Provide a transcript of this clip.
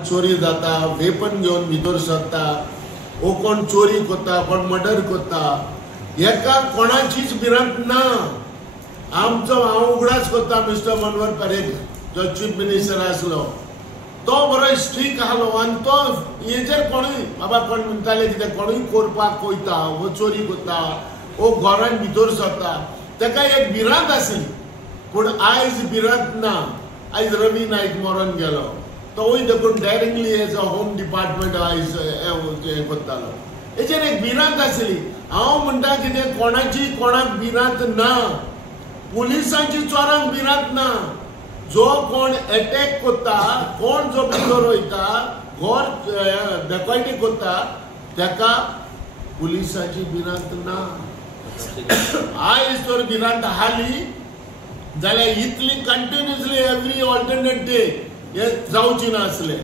चोरी जाता, वेपन घेऊन भितर सरता, ओ कोण चोरी करता, कोण मर्डर करता, एका कोणाचीच भिरांत ना। आमचो हांव उगडास करता मिस्टर मनोहर पर्रीकर जो चीफ मिनिस्टर आसलो, तो बरो स्ट्रीक आसलो आनी तो हेचेर कोणूय बाबा कोण म्हणटाले कितें कोणूय करपाक कोयता वो चोरी करता वो घरान भितर सरता ताका एक भिरांत आसली। पूण आयज भिरांत ना। आयज रवी नायक मरोन गेलो, तोय देखून directly as a home department आयज हे करतालो, हेचेर एक भिरांत आसली। हांव म्हणटा कितें कोणाची कोणाक भिरांत ना, पुलिसांची चोरांक भिरांत ना। जो कोण अटॅक करता, कोण जो भितर वयता, घर डकैती करता, ताका पुलिसाची भिरांत ना। आयज तर भिरांत हाली जाल्यार इतली कंटिन्युअसली एवरी ऑल्टरनेट डे हे जावची नासले।